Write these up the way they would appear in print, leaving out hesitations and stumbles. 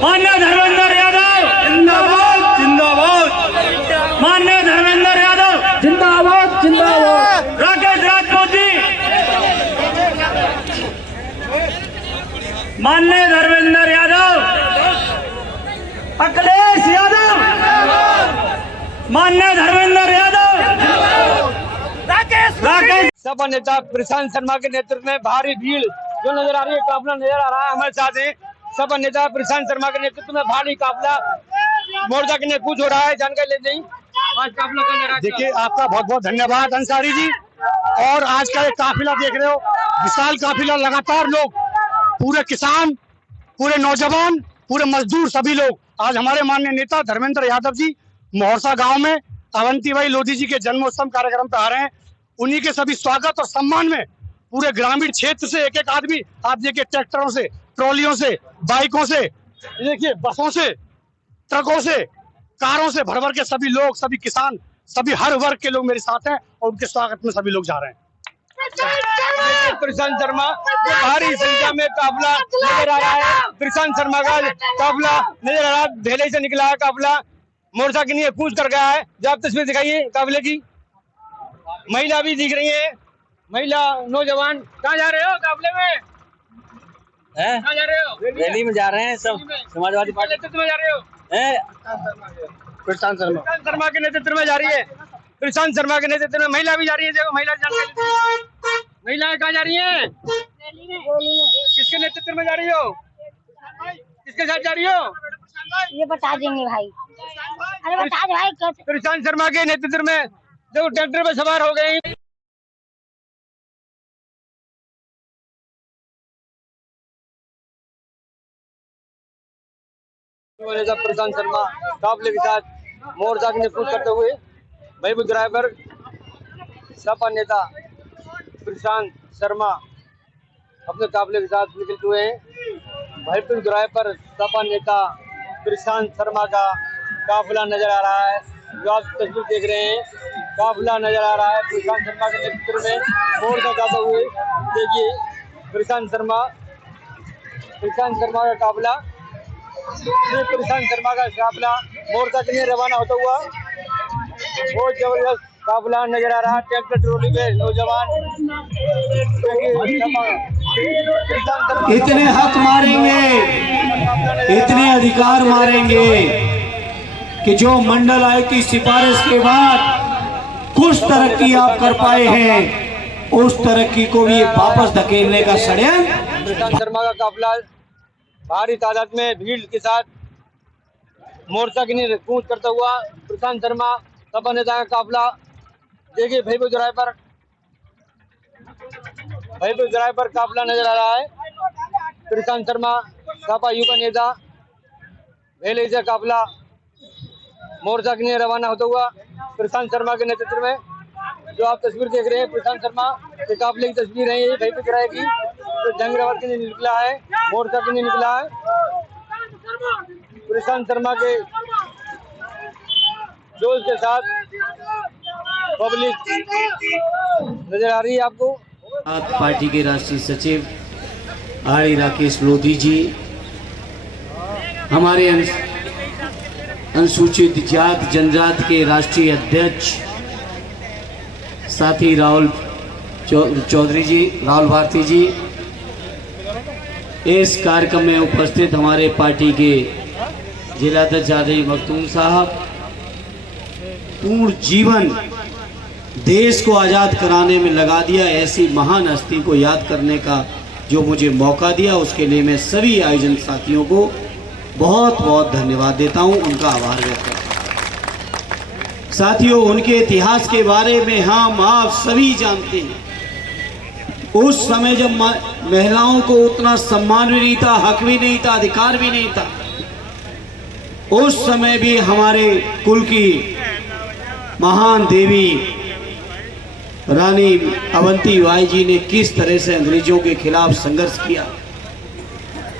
मान्य धर्मेंद्र यादव जिंदाबाद जिंदाबाद। मान्य धर्मेंद्र यादव जिंदाबाद जिंदाबाद। राकेश राजपूत जी, मान्य धर्मेंद्र यादव। अखिलेश यादव, मान्य धर्मेंद्र यादव। राकेश सपा नेता प्रशांत शर्मा के नेतृत्व में भारी भीड़ जो नजर आ रही है, काफिला नजर आ रहा है हमारे साथ है। सपा नेता प्रशांत शर्मा के नेतृत्व में भारी काफिला मोर्चा के लिए कूच हो रहा है। जानकारी लेते ही आज काफिला का नजर। देखिए, आपका बहुत बहुत धन्यवाद अंसारी जी। और आज का ये काफिला देख रहे हो, विशाल काफिला, लगातार लोग, पूरे किसान, पूरे नौजवान, पूरे मजदूर, सभी लोग आज हमारे माननीय नेता धर्मेंद्र यादव जी मोहरसा गांव में अवंतीबाई लोधी जी के जन्मोत्सव कार्यक्रम पे आ रहे हैं। उन्हीं के सभी स्वागत और सम्मान में पूरे ग्रामीण क्षेत्र से एक एक आदमी, आप देखिए, ट्रैक्टरों से, ट्रॉलियों से, बाइकों से, देखिए बसों से, ट्रकों से, कारों से भर भर के सभी लोग, सभी किसान, सभी हर वर्ग के लोग मेरे साथ हैं और उनके स्वागत में सभी लोग जा रहे हैं। प्रशांत शर्मा भारी संख्या में काफिला नजर आ रहा है। प्रशांत शर्मा का काफिला नजर आ रहा है, धेले से निकला है काफिला, मोर्चा के लिए कूच कर गया है। जो आप तस्वीर दिखाइए काफिले की, महिला भी दिख रही है, महिला, नौजवान। कहाँ जा रहे हो काफिले में? कहाँ जा रहे हो? रैली में जा रहे हैं, सब समाजवादी पार्टी नेतृत्व में जा रहे हो? प्रशांत शर्मा के नेतृत्व में जा रही है। प्रशांत शर्मा के नेतृत्व में महिला भी जा रही है। देखो, महिला महिलाएं कहाँ जा रही हैं? किसके नेतृत्व में जा रही हो? किसके साथ जा रही हो? ये बता देंगे भाई। अरे बता दे भाई। प्रशांत शर्मा के नेतृत्व में जो ट्रैक्टर पर सवार हो गई। प्रशांत शर्मा काफिले के साथ मोर्चा की नेतृत्व करते हुए भाईपुर ड्राइवर सपा नेता प्रशांत शर्मा अपने काफिले के साथ निकलते हुए हैं। भाईपुर ड्राइवर सपा नेता प्रशांत शर्मा का काफिला नजर आ रहा है। जो आप तस्वीर देख रहे हैं, काफिला नजर आ रहा है प्रशांत शर्मा के नेतृत्व में मोर्चा जाते हुए। देखिए, प्रशांत शर्मा का काफिला, प्रशांत शर्मा का काफिला मोर्चा के लिए रवाना होता हुआ बहुत जबरदस्त काफिला नजर आ रहा है। ट्रैक्टर ट्रॉली पे नौजवान इतने हक मारेंगे, इतने अधिकार मारेंगे कि जो मंडल आयोग की सिफारिश के बाद कुछ तरक्की आप कर पाए हैं, उस तरक्की को भी वापस धकेलने का षड्यंत्र। प्रशांत शर्मा का काफिला भारी तादाद में भीड़ के साथ मोर्चा की कूच करता हुआ प्रशांत शर्मा सपा नेता का काफिला। देखिए, भाईपुर ड्राइवर काफिला नजर आ रहा है। प्रशांत शर्मा सपा युवा नेता भेले से काफिला मोर्चा के लिए रवाना होता हुआ प्रशांत शर्मा के नेतृत्व में। जो आप तस्वीर देख रहे हैं, प्रशांत शर्मा के काफिले की तस्वीर है ये भाईपुर ड्राइवर की। तो जंगरावर के लिए निकला है, मोर्चा के लिए निकला है। प्रशांत शर्मा के जोश के साथ पब्लिक नजर आ रही है आपको। पार्टी के राष्ट्रीय सचिव आर राकेश लोधी जी, हमारे अनुसूचित जात जनजाति के राष्ट्रीय अध्यक्ष साथी राहुल चौधरी जी, राहुल भारती जी, इस कार्यक्रम में उपस्थित हमारे पार्टी के जिलाध्यक्ष आदरणीय मखदूम साहब, पूर्ण जीवन देश को आज़ाद कराने में लगा दिया, ऐसी महान हस्ती को याद करने का जो मुझे मौका दिया, उसके लिए मैं सभी आयोजन साथियों को बहुत बहुत धन्यवाद देता हूं, उनका आभार व्यक्त करता हूं। साथियों, उनके इतिहास के बारे में हम आप सभी जानते हैं। उस समय जब महिलाओं को उतना सम्मान भी नहीं था, हक भी नहीं था, अधिकार भी नहीं था, उस समय भी हमारे कुल की महान देवी रानी अवंतीबाई जी ने किस तरह से अंग्रेजों के खिलाफ संघर्ष किया,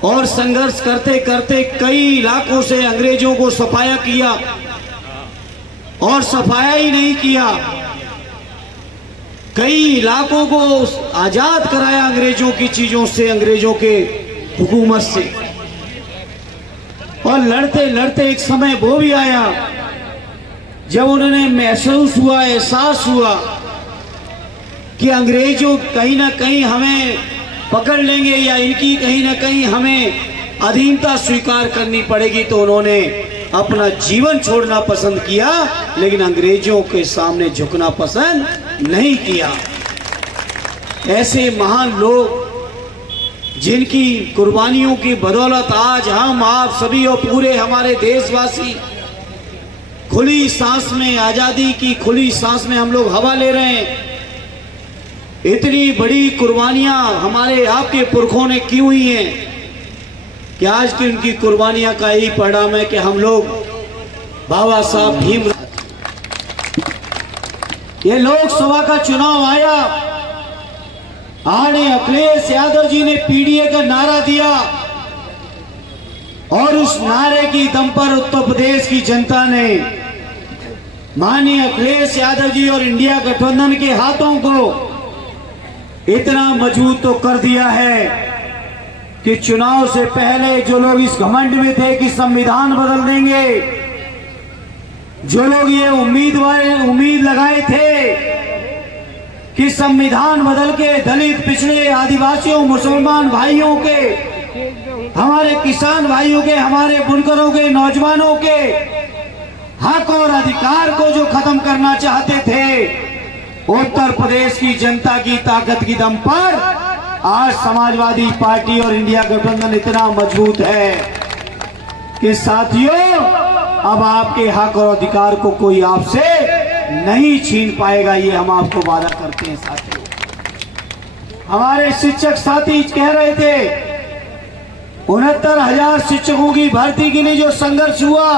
और संघर्ष करते करते कई इलाकों से अंग्रेजों को सफाया किया, और सफाया ही नहीं किया, कई इलाकों को आजाद कराया अंग्रेजों की चीजों से, अंग्रेजों के हुकूमत से। और लड़ते लड़ते एक समय वो भी आया जब उन्होंने महसूस हुआ, एहसास हुआ कि अंग्रेजों कहीं ना कहीं हमें पकड़ लेंगे या इनकी कहीं ना कहीं हमें अधीनता स्वीकार करनी पड़ेगी, तो उन्होंने अपना जीवन छोड़ना पसंद किया, लेकिन अंग्रेजों के सामने झुकना पसंद नहीं किया। ऐसे महान लोग जिनकी कुर्बानियों की बदौलत आज हम, आप सभी और पूरे हमारे देशवासी खुली सांस में, आजादी की खुली सांस में हम लोग हवा ले रहे हैं। इतनी बड़ी कुर्बानियां हमारे आपके पुरखों ने की हुई हैं कि आज की उनकी कुर्बानियां का यही परिणाम है कि हम लोग बाबा साहब भीम, ये लोकसभा का चुनाव आया, आने अखिलेश यादव जी ने पीडीए का नारा दिया और उस नारे की दम पर उत्तर प्रदेश की जनता ने माननीय अखिलेश यादव जी और इंडिया गठबंधन के हाथों को इतना मजबूत तो कर दिया है कि चुनाव से पहले जो लोग इस घमंड में थे कि संविधान बदल देंगे, जो लोग ये उम्मीद लगाए थे कि संविधान बदल के दलित, पिछड़े, आदिवासियों, मुसलमान भाइयों के, हमारे किसान भाइयों के, हमारे बुनकरों के, नौजवानों के हक और अधिकार को जो खत्म करना चाहते थे, उत्तर प्रदेश की जनता की ताकत की दम पर आज समाजवादी पार्टी और इंडिया गठबंधन इतना मजबूत है कि साथियों अब आपके हक और अधिकार को कोई आपसे नहीं छीन पाएगा, ये हम आपको वादा करते हैं। साथियों, हमारे शिक्षक साथी कह रहे थे 69,000 शिक्षकों की भर्ती के लिए जो संघर्ष हुआ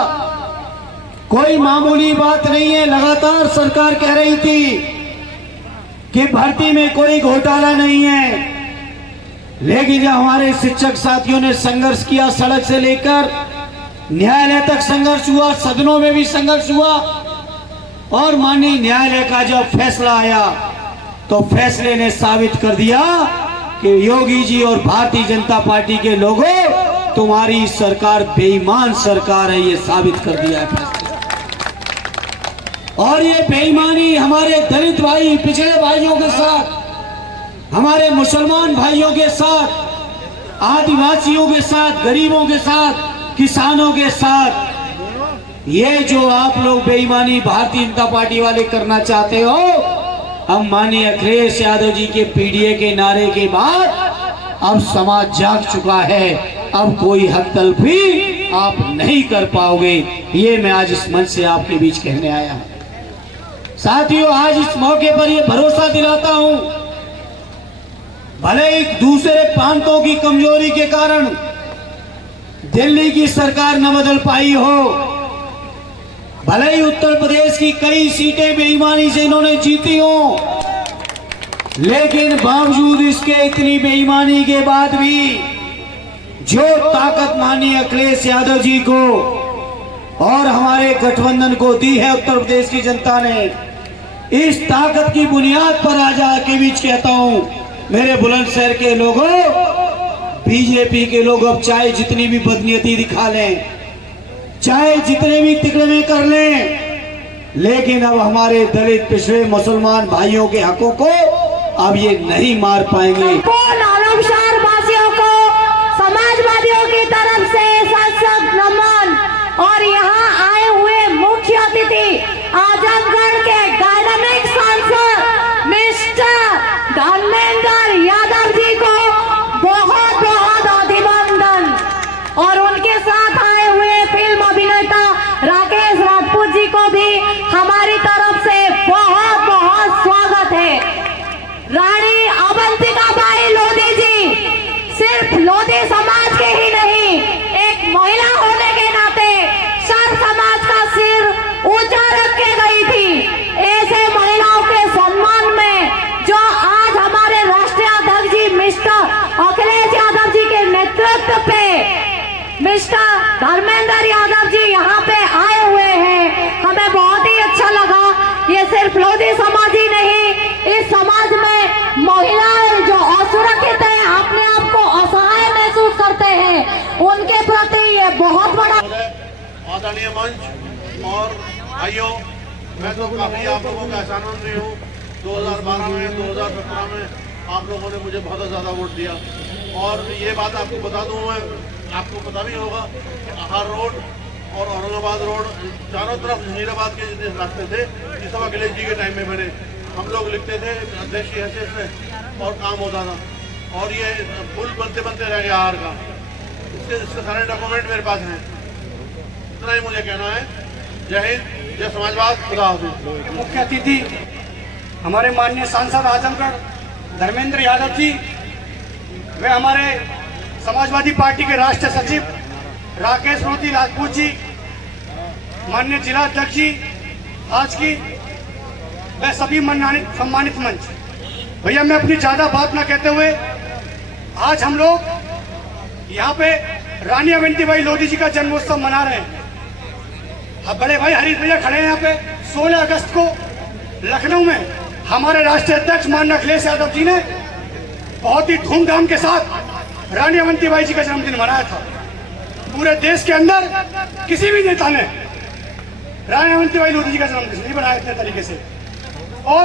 कोई मामूली बात नहीं है। लगातार सरकार कह रही थी कि भर्ती में कोई घोटाला नहीं है, लेकिन जब हमारे शिक्षक साथियों ने संघर्ष किया, सड़क से लेकर न्यायालय तक संघर्ष हुआ, सदनों में भी संघर्ष हुआ, और माननीय न्यायालय का जब फैसला आया तो फैसले ने साबित कर दिया कि योगी जी और भारतीय जनता पार्टी के लोगों, तुम्हारी सरकार बेईमान सरकार है, ये साबित कर दिया है फैसले। और ये बेईमानी हमारे दलित भाई, पिछड़े भाइयों के साथ, हमारे मुसलमान भाइयों के साथ, आदिवासियों के साथ, गरीबों के साथ, किसानों के साथ, ये जो आप लोग बेईमानी भारतीय जनता पार्टी वाले करना चाहते हो, हम माननीय अखिलेश यादव जी के पीडीए के नारे के बाद अब समाज जाग चुका है, अब कोई हक तलफी आप नहीं कर पाओगे, ये मैं आज इस मंच से आपके बीच कहने आया हूं। साथियों, आज इस मौके पर यह भरोसा दिलाता हूं, भले ही दूसरे प्रांतों की कमजोरी के कारण दिल्ली की सरकार न बदल पाई हो, भले ही उत्तर प्रदेश की कई सीटें बेईमानी से इन्होंने जीती हो, लेकिन बावजूद इसके इतनी बेईमानी के बाद भी जो ताकत माननीय अखिलेश यादव जी को और हमारे गठबंधन को दी है उत्तर प्रदेश की जनता ने, इस ताकत की बुनियाद पर आज आपके बीच कहता हूं, मेरे बुलंदशहर के लोगों, बीजेपी के लोग अब चाहे जितनी भी बदनीयती दिखा लें, चाहे जितने भी तिकड़मे कर लें, लेकिन अब हमारे दलित, पिछड़े, मुसलमान भाइयों के हकों को अब ये नहीं मार पाएंगे। आलमशहर वासियों को समाजवादियों की तरफ से सशक्त नमन। और यहाँ आए हुए मुख्य अतिथि आजमगढ़ के डायनामिक सांसद मिस्टर धर्मेंद्र यादव जी को बहुत बहुत अभिनंदन, और उनके साथ आए हुए फिल्म अभिनेता राकेश राजपूत जी को भी हमारी तरफ से बहुत बहुत स्वागत है। रानी अवंतिकाबाई लोधी जी सिर्फ लोधी समाज के ही नहीं, एक महिला होने के नाते सर्व समाज का सिर ऊंचा रख के गई थी। ऐसे महिलाओं के सम्मान में जो आज हमारे राष्ट्रीय अध्यक्ष जी मिस्टर अखिलेश यादव जी के नेतृत्व पे मिस्टर धर्मेंद्र यादव जी यहाँ पे आए हुए हैं, हमें बहुत ही अच्छा लगा। ये सिर्फ लोधी समाज ही नहीं, इस समाज में महिलाएं जो असुरक्षित हैं, अपने आप को असहाय महसूस करते हैं, उनके प्रति ये बहुत बड़ा आदरणीय मंच और भाइयों, मैं तो काफी आप लोगों का एहसानमंद हूँ। 2012 में 2017 में आप लोगों ने मुझे बहुत ज्यादा वोट दिया और ये बात आपको बता दूं, मैं आपको पता भी होगा कि आहार रोड और औरंगाबाद रोड चारों तरफ जहीराबाद के जितने रास्ते थे ये सब अखिलेश जी के टाइम में बने। हम लोग लिखते थे अध्यक्ष की हैसियत से और काम होता था और ये पुल बनते बनते रह गया आहार का। इसके सारे डॉक्यूमेंट मेरे पास हैं। इतना ही मुझे कहना है। जय हिंद, जय समाजवाद, खुदा हाफिज। मुख्य अतिथि हमारे माननीय सांसद आजमगढ़ धर्मेंद्र यादव जी, वे हमारे समाजवादी पार्टी के राष्ट्रीय सचिव राकेश रोती राजपूत जी, माननीय जिला अध्यक्ष जी, आज की वे सभी सम्मानित मंच। भैया मैं अपनी ज्यादा बात ना कहते हुए, आज हम लोग यहाँ पे रानी अवंतीबाई लोधी जी का जन्मोत्सव मना रहे हैं। अब बड़े भाई हरीश भैया खड़े हैं यहाँ पे। 16 अगस्त को लखनऊ में हमारे राष्ट्रीय अध्यक्ष माननीय अखिलेश यादव जी ने बहुत ही धूमधाम के साथ रानी अवंतीबाई जी का जन्मदिन मनाया था। पूरे देश के अंदर किसी भी नेता ने रानी अवंतीबाई लोधी जी का जन्मदिन नहीं मनाया इतने तरीके से। और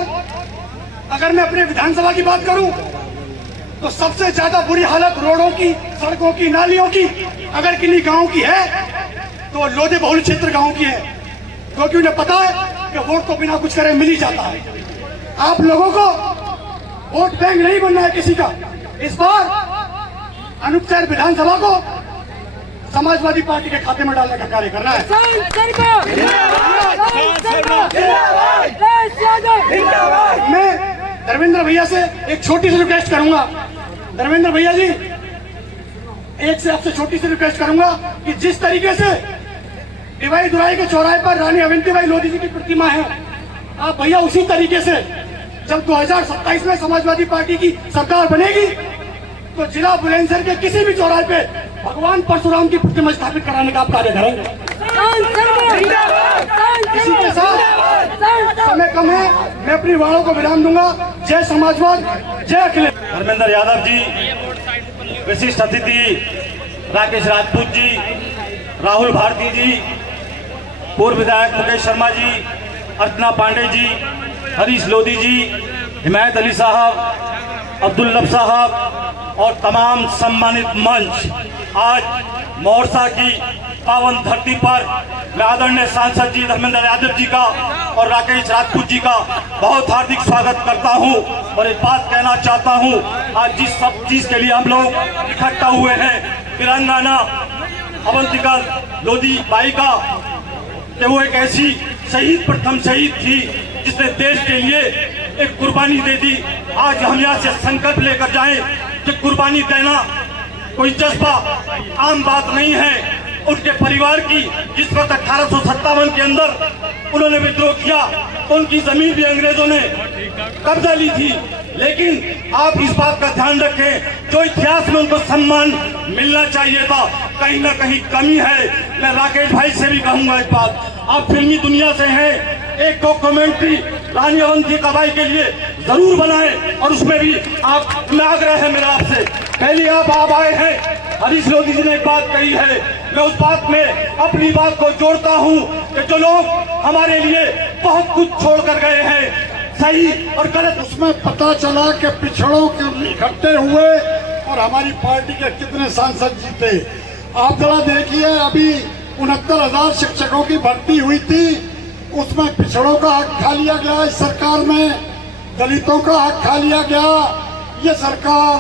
अगर मैं अपने विधानसभा की बात करूं तो सबसे ज्यादा बुरी हालत रोडों की, सड़कों की, नालियों की अगर किन्हीं गांव की है तो लोधी बहुल क्षेत्र गांव की है, क्योंकि उन्हें पता है कि वोट तो बिना कुछ करे मिल ही जाता है। आप लोगों को वोट बैंक नहीं बनना है किसी का। इस बार अनुपचर विधानसभा को समाजवादी पार्टी के खाते में डालने का कार्य करना है। मैं धर्मेंद्र भैया से एक छोटी सी रिक्वेस्ट करूंगा। धर्मेंद्र भैया जी, एक से आपसे छोटी सी रिक्वेस्ट करूंगा कि जिस तरीके से डिवाई दुराई के चौराहे पर रानी अवंतीबाई लोधी जी की प्रतिमा है, आप भैया उसी तरीके से जब 2027 में समाजवादी पार्टी की सरकार बनेगी तो जिला बुलंदशहर के किसी भी चौराहे पे भगवान परशुराम की प्रतिमा स्थापित कराने का आप कार्य करेंगे। इसी के साथ समय कम है, मैं अपनी वाणों को विराम दूंगा। जय समाजवाद, जय अखिलेश। धर्मेंद्र यादव जी, विशिष्ट अतिथि राकेश राजपूत जी, राहुल भारती जी, पूर्व विधायक मुकेश शर्मा जी, अर्चना पांडे जी, हरीश लोधी जी, हिमायत अली साहब, अब्दुल लब साहब और तमाम सम्मानित मंच, आज मोरसा की पावन धरती पर मैं आदरणीय सांसद जी धर्मेंद्र यादव जी का और राकेश राजपूत जी का बहुत हार्दिक स्वागत करता हूं और एक बात कहना चाहता हूं। आज जिस सब चीज के लिए हम लोग इकट्ठा हुए हैं, तिरंगाना अवंतिका लोधी बाई का, कि वो एक ऐसी शहीद, प्रथम शहीद थी जिसने देश के लिए एक कुर्बानी दे दी। आज हम यहाँ से संकल्प लेकर जाएं कि कुर्बानी देना कोई जज्बा आम बात नहीं है। उनके परिवार की जिस वक्त 1857 के अंदर उन्होंने विद्रोह किया तो उनकी जमीन भी अंग्रेजों ने कब्जा ली थी, लेकिन आप इस बात का ध्यान रखें, जो इतिहास में उनको सम्मान मिलना चाहिए था, कहीं ना कहीं कमी है। मैं राकेश भाई से भी कहूंगा एक बात, आप फिल्मी दुनिया से हैं, एक डॉक्यूमेंट्री रानी अवंतीबाई के लिए जरूर बनाएं और उसमें भी आप, मैं आग्रह है मेरा आपसे, पहले आप आए हैं, हरीश लोधी जी ने एक बात कही है, मैं उस बात में अपनी बात को जोड़ता हूं कि जो लोग हमारे लिए बहुत कुछ छोड़ कर गए हैं, सही और गलत, उसमें पता चला कि पिछड़ों के इकट्ठे हुए और हमारी पार्टी के कितने सांसद जीते। आप जरा देखिए, अभी 69,000 शिक्षकों की भर्ती हुई थी, उसमें पिछड़ों का हक खा लिया गया इस सरकार में, दलितों का हक खा लिया गया। ये सरकार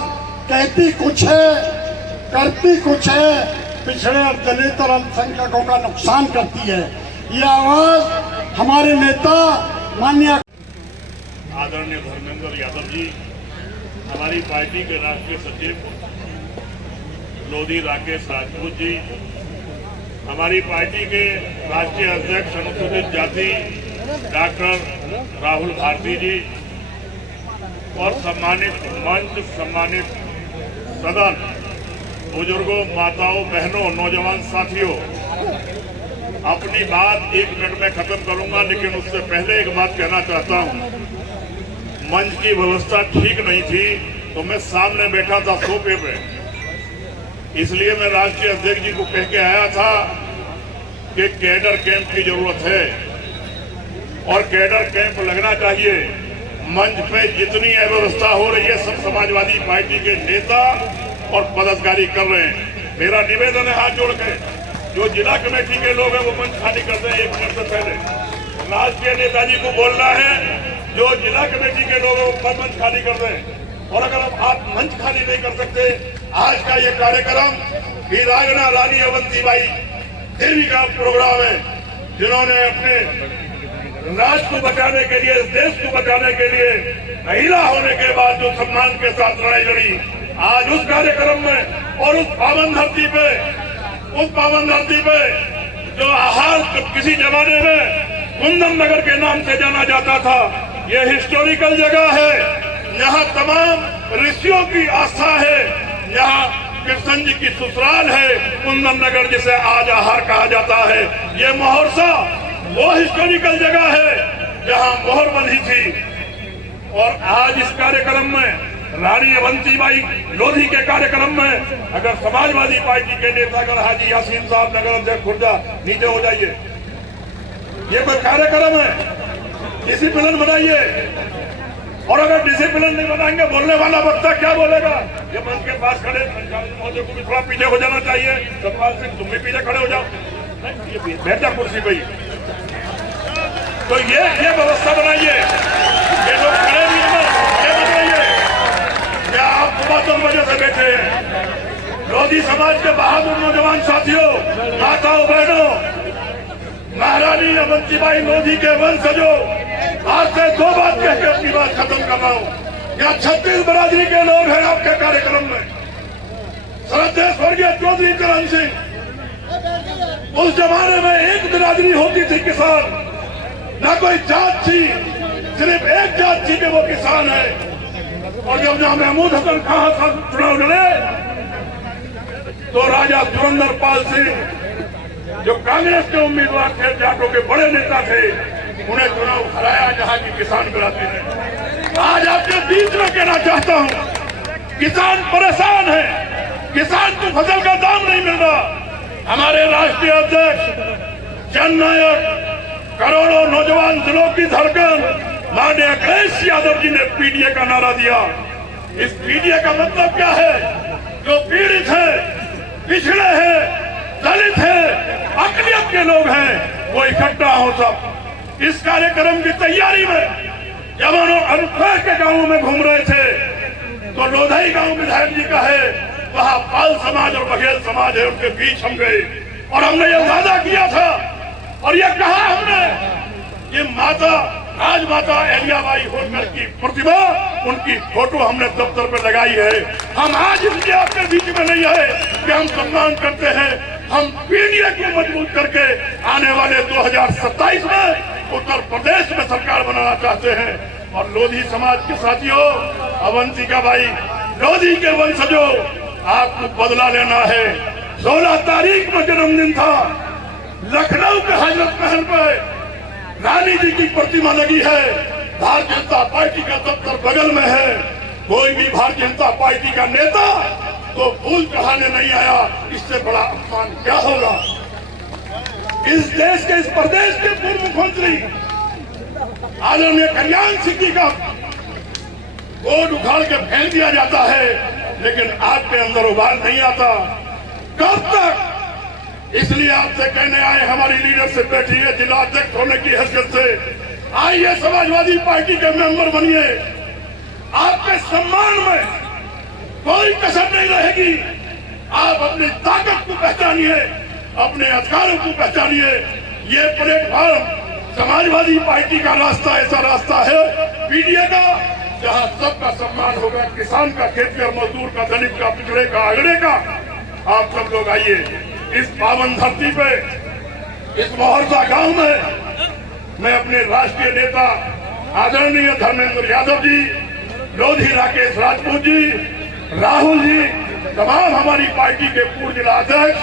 कहती कुछ है, करती कुछ है, पिछड़े और दलित और अल्पसंख्यकों का नुकसान करती है। ये आवाज हमारे नेता माननीय आदरणीय धर्मेंद्र यादव जी, हमारी पार्टी के राष्ट्रीय सचिव लोधी राकेश राजपूत जी, हमारी पार्टी के राष्ट्रीय अध्यक्ष अनुसूचित जाति डॉक्टर राहुल भारती जी और सम्मानित मंच, सम्मानित सदन, बुजुर्गों, माताओं, बहनों, नौजवान साथियों, अपनी बात 1 मिनट में खत्म करूंगा, लेकिन उससे पहले एक बात कहना चाहता हूं। मंच की व्यवस्था ठीक नहीं थी तो मैं सामने बैठा था सोफे पे, इसलिए मैं राष्ट्रीय अध्यक्ष जी को कह के आया था कि कैडर कैंप की जरूरत है और कैडर कैंप लगना चाहिए। मंच पे जितनी अव्यवस्था हो रही है सब समाजवादी पार्टी के नेता और पदाधिकारी कर रहे हैं। मेरा निवेदन है हाथ जोड़ के, जो जिला कमेटी के लोग हैं वो मंच खाली कर दें 1 मिनट से पहले। राष्ट्रीय नेताजी को बोलना है जो जिला कमेटी के लोग हैं वो मंच खाली कर दें। और अगर आप मंच खाली नहीं कर सकते, आज का ये कार्यक्रम वीरांगना रानी अवंतीबाई देवी का प्रोग्राम है, जिन्होंने अपने राष्ट्र को बचाने के लिए, देश को बचाने के लिए महिला होने के बाद जो सम्मान के साथ लड़ाई लड़ी, आज उस कार्यक्रम में और उस पावन धरती पे जो आहार किसी जमाने में कुंदन नगर के नाम से जाना जाता था, ये हिस्टोरिकल जगह है। यहाँ तमाम ऋषियों की आस्था है, यहाँ कृष्ण जी की ससुराल है कुंदन नगर, जिसे आज आहार कहा जाता है। ये मोहरसा वो हिस्टोरिकल जगह है जहाँ मोहर बंधी थी। और आज इस कार्यक्रम में रानी अवंतीबाई लोधी के कार्यक्रम में अगर समाजवादी पार्टी के नेता अगर हाजी यासीन साहब नगर अध्यक्ष खुर्जा नीचे हो जाइए, ये कोई कार्यक्रम है, डिसिप्लिन बनाइए। और अगर डिसिप्लिन नहीं बनाएंगे, बोलने वाला वक्ता क्या बोलेगा? ये मंच के पास खड़े महोदय को भी थोड़ा पीछे हो जाना चाहिए। सतपाल सिंह तुम भी पीछे खड़े हो जाओ, बैठा कुर्सी पे। तो ये व्यवस्था बनाइए, ये लोग खड़े भी हैं, ये बताइए क्या आप 2 बजे से बैठे हैं? लोधी समाज के बहादुर नौजवान साथियों, माताओं, बहनों, महारानी अवंतीबाई लोधी के वंशजों, आज से 2 बात कह के अपनी बात खत्म कर रहा हूँ। यहाँ 36 बरादरी के लोग हैं आपके कार्यक्रम में। श्रद्धेय स्वर्गीय चौधरी चरण सिंह, उस जमाने में एक बिरादरी होती थी किसान, ना कोई जात थी, सिर्फ एक जात थी कि वो किसान है। और जब जहां महमूद हसन खां चुनाव लड़े तो राजा सुरेंद्र पाल सिंह जो कांग्रेस के उम्मीदवार थे, जाटों के बड़े नेता थे, उन्हें चुनाव हराया जहां की किसान बिरादरी ने। आज आपके बीच में कहना चाहता हूं, किसान परेशान है, किसान को फसल का दाम नहीं मिल रहा। हमारे राष्ट्रीय अध्यक्ष जननायक, करोड़ों नौजवान दिलों की धड़कन माननीय अखिलेश यादव जी ने पीडीए का नारा दिया। इस पीडीए का मतलब क्या है? जो पीड़ित है, पिछड़े हैं, दलित है, अकलियत के लोग हैं, वो इकट्ठा हो सब। इस कार्यक्रम की तैयारी में जब हम अनुप्राय के गांवों में घूम रहे थे तो लोधई गांव विधायक जी का है, वहां पाल समाज और बघेल समाज है, उनके बीच हम गए और हमने ये वादा किया था और ये कहा हमने, ये माता राजमाता अहिल्याबाई होलकर की प्रतिमा, उनकी फोटो हमने दफ्तर पर लगाई है। हम आज इसलिए आपके बीच में नहीं आए कि हम सम्मान करते हैं, हम पीडीए को मजबूत करके आने वाले 2027 में उत्तर प्रदेश में सरकार बनाना चाहते हैं। और लोधी समाज के साथियों, अवंतिका बाई लोधी के वंशजों, आपको बदला लेना है। 16 तारीख में जन्मदिन था, लखनऊ के हजरत महल पर रानी जी की प्रतिमा लगी है, भारतीय जनता पार्टी का दफ्तर बगल में है। कोई भी भारतीय जनता पार्टी का नेता तो फूल चढ़ाने नहीं आया, इससे बड़ा अपमान क्या होगा? इस देश के, इस प्रदेश के पूर्व मुख्यमंत्री आदरणीय कल्याण सिंह जी का वोट उखाड़ के फेंक दिया जाता है, लेकिन आपके अंदर उबाल नहीं आता। कब तक? इसलिए आपसे कहने आए, हमारी लीडरशिप बैठी है जिला अध्यक्ष होने की हैसियत से, आइए समाजवादी पार्टी के मेंबर बनिए। आपके सम्मान में कोई कसर नहीं रहेगी। आप अपनी ताकत को पहचानिए, अपने अधिकारों को पहचानिए। ये प्लेटफॉर्म समाजवादी पार्टी का रास्ता ऐसा रास्ता है पीडीए का, जहां सबका सम्मान होगा, किसान का, खेतिहर मजदूर का, दलित का, पिछड़े का, अगड़े का। आप सब लोग आइए इस पावन धरती पे, इस मोहरसा गांव में मैं अपने राष्ट्रीय नेता आदरणीय धर्मेंद्र यादव जी, लोधी राकेश राजपूत जी, राहुल जी, तमाम हमारी पार्टी के पूर्व जिला अध्यक्ष,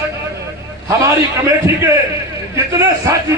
हमारी कमेटी के जितने साथी